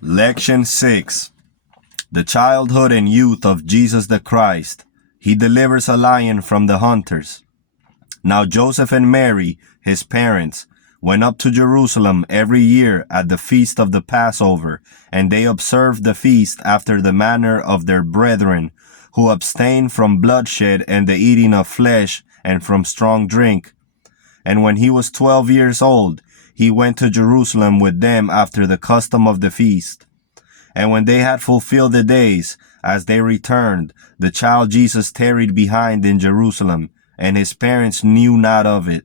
Lection 6. The childhood and youth of Jesus the Christ. He delivers a lion from the hunters. Now Joseph and Mary, his parents, went up to Jerusalem every year at the feast of the Passover, and they observed the feast after the manner of their brethren, who abstained from bloodshed and the eating of flesh and from strong drink. And when he was 12 years old, he went to Jerusalem with them after the custom of the feast. And when they had fulfilled the days, as they returned, the child Jesus tarried behind in Jerusalem, and his parents knew not of it.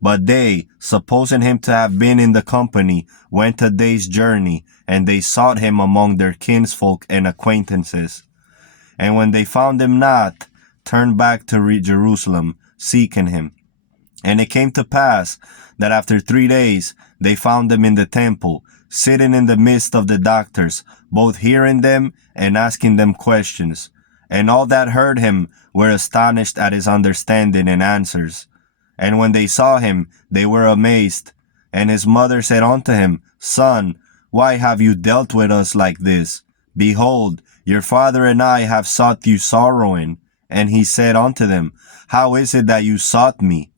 But they, supposing him to have been in the company, went a day's journey, and they sought him among their kinsfolk and acquaintances. And when they found him not, turned back to Jerusalem, seeking him. And it came to pass that after 3 days they found him in the temple, sitting in the midst of the doctors, both hearing them and asking them questions. And all that heard him were astonished at his understanding and answers. And when they saw him, they were amazed. And his mother said unto him, Son, why have you dealt with us like this? Behold, your father and I have sought you sorrowing. And he said unto them, How is it that you sought me?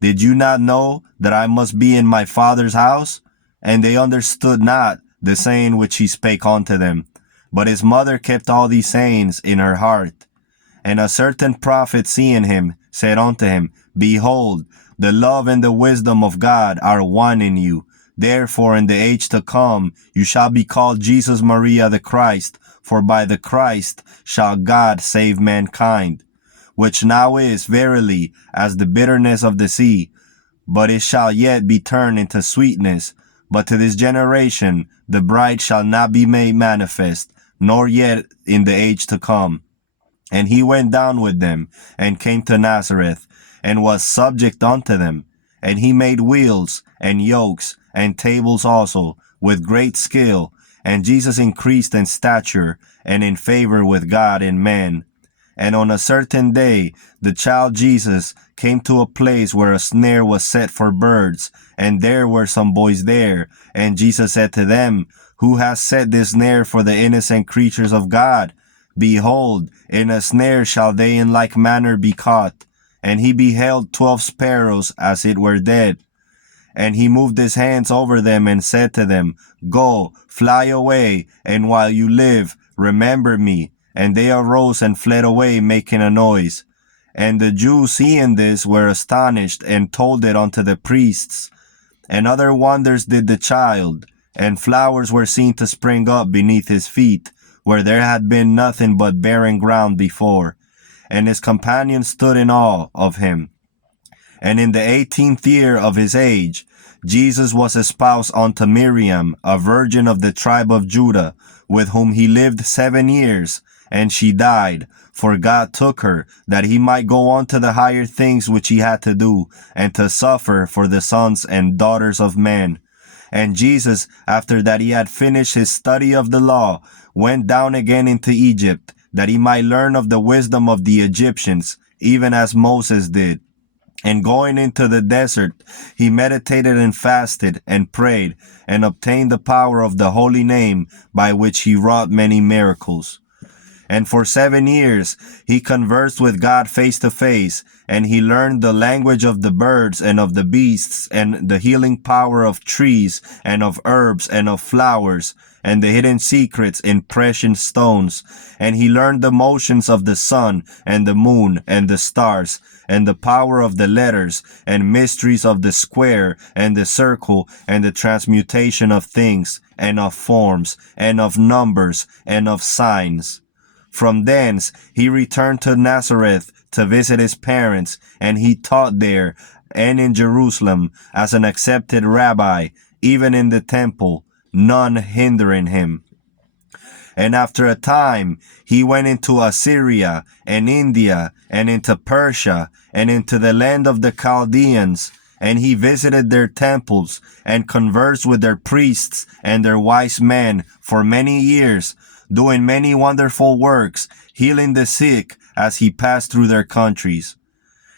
Did you not know that I must be in my father's house? And they understood not the saying which he spake unto them. But his mother kept all these sayings in her heart. And a certain prophet seeing him said unto him, Behold, the love and the wisdom of God are one in you. Therefore in the age to come you shall be called Jesus Maria the Christ, for by the Christ shall God save mankind. Which now is verily as the bitterness of the sea, but it shall yet be turned into sweetness. But to this generation the bride shall not be made manifest, nor yet in the age to come. And he went down with them, and came to Nazareth, and was subject unto them. And he made wheels, and yokes, and tables also, with great skill. And Jesus increased in stature, and in favor with God and man. And on a certain day, the child Jesus came to a place where a snare was set for birds, and there were some boys there. And Jesus said to them, Who has set this snare for the innocent creatures of God? Behold, in a snare shall they in like manner be caught. And he beheld 12 sparrows as it were dead. And he moved his hands over them and said to them, Go, fly away, and while you live, remember me. And they arose and fled away, making a noise. And the Jews seeing this were astonished, and told it unto the priests. And other wonders did the child, and flowers were seen to spring up beneath his feet, where there had been nothing but barren ground before. And his companions stood in awe of him. And in the 18th year of his age, Jesus was espoused unto Miriam, a virgin of the tribe of Judah, with whom he lived 7 years. And she died, for God took her, that he might go on to the higher things which he had to do, and to suffer for the sons and daughters of men. And Jesus, after that he had finished his study of the law, went down again into Egypt, that he might learn of the wisdom of the Egyptians, even as Moses did. And going into the desert, he meditated and fasted and prayed, and obtained the power of the holy name, by which he wrought many miracles. And for 7 years he conversed with God face to face, and he learned the language of the birds and of the beasts, and the healing power of trees and of herbs and of flowers, and the hidden secrets in precious stones. And he learned the motions of the sun and the moon and the stars, and the power of the letters, and mysteries of the square and the circle, and the transmutation of things, and of forms, and of numbers, and of signs. From thence he returned to Nazareth to visit his parents, and he taught there and in Jerusalem as an accepted rabbi, even in the temple, none hindering him. And after a time he went into Assyria and India and into Persia and into the land of the Chaldeans, and he visited their temples and conversed with their priests and their wise men for many years, doing many wonderful works, healing the sick as he passed through their countries.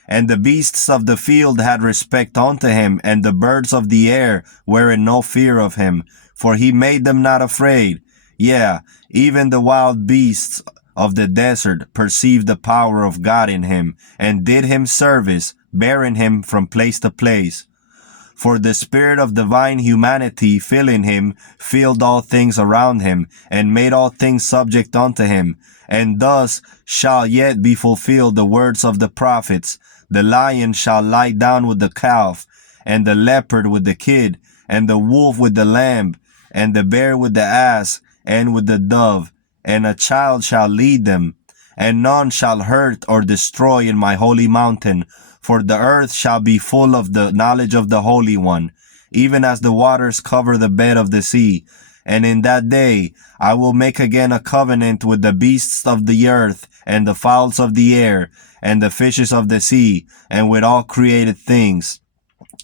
And the beasts of the field had respect unto him, and the birds of the air were in no fear of him. for he made them not afraid. Yeah, even the wild beasts of the desert perceived the power of God in him, and did him service, bearing him from place to place. For the spirit of divine humanity filling him filled all things around him, and made all things subject unto him. And thus shall yet be fulfilled the words of the prophets: the lion shall lie down with the calf, and the leopard with the kid, and the wolf with the lamb, and the bear with the ass, and with the dove, and a child shall lead them. And none shall hurt or destroy in my holy mountain, for the earth shall be full of the knowledge of the Holy One, even as the waters cover the bed of the sea. And in that day I will make again a covenant with the beasts of the earth, and the fowls of the air, and the fishes of the sea, and with all created things,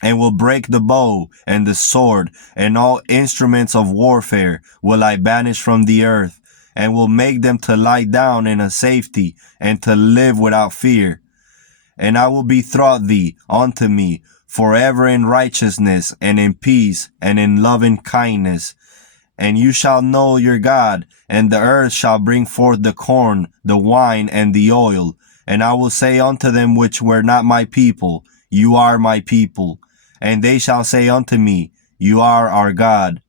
and will break the bow and the sword, and all instruments of warfare will I banish from the earth, and will make them to lie down in a safety, and to live without fear. And I will betroth thee unto me forever in righteousness, and in peace, and in loving kindness. And you shall know your God, and the earth shall bring forth the corn, the wine, and the oil. And I will say unto them which were not my people, you are my people. And they shall say unto me, you are our God.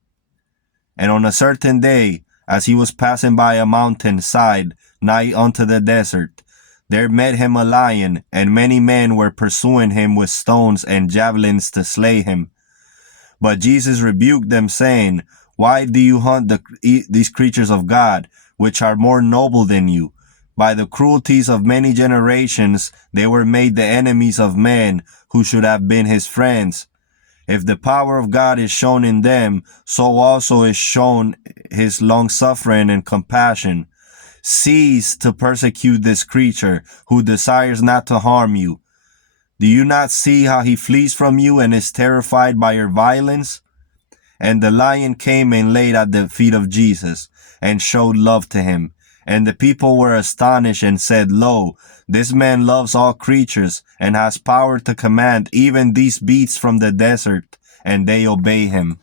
And on a certain day, as he was passing by a mountain side nigh unto the desert, there met him a lion, and many men were pursuing him with stones and javelins to slay him. But Jesus rebuked them, saying, why do you hunt these creatures of God, which are more noble than you? By the cruelties of many generations they were made the enemies of men, who should have been his friends. If the power of God is shown in them, so also is shown his long-suffering and compassion. Cease to persecute this creature, who desires not to harm you. Do you not see how he flees from you and is terrified by your violence? And the lion came and laid at the feet of Jesus, and showed love to him. And the people were astonished, and said, lo, this man loves all creatures, and has power to command even these beasts from the desert, and they obey him.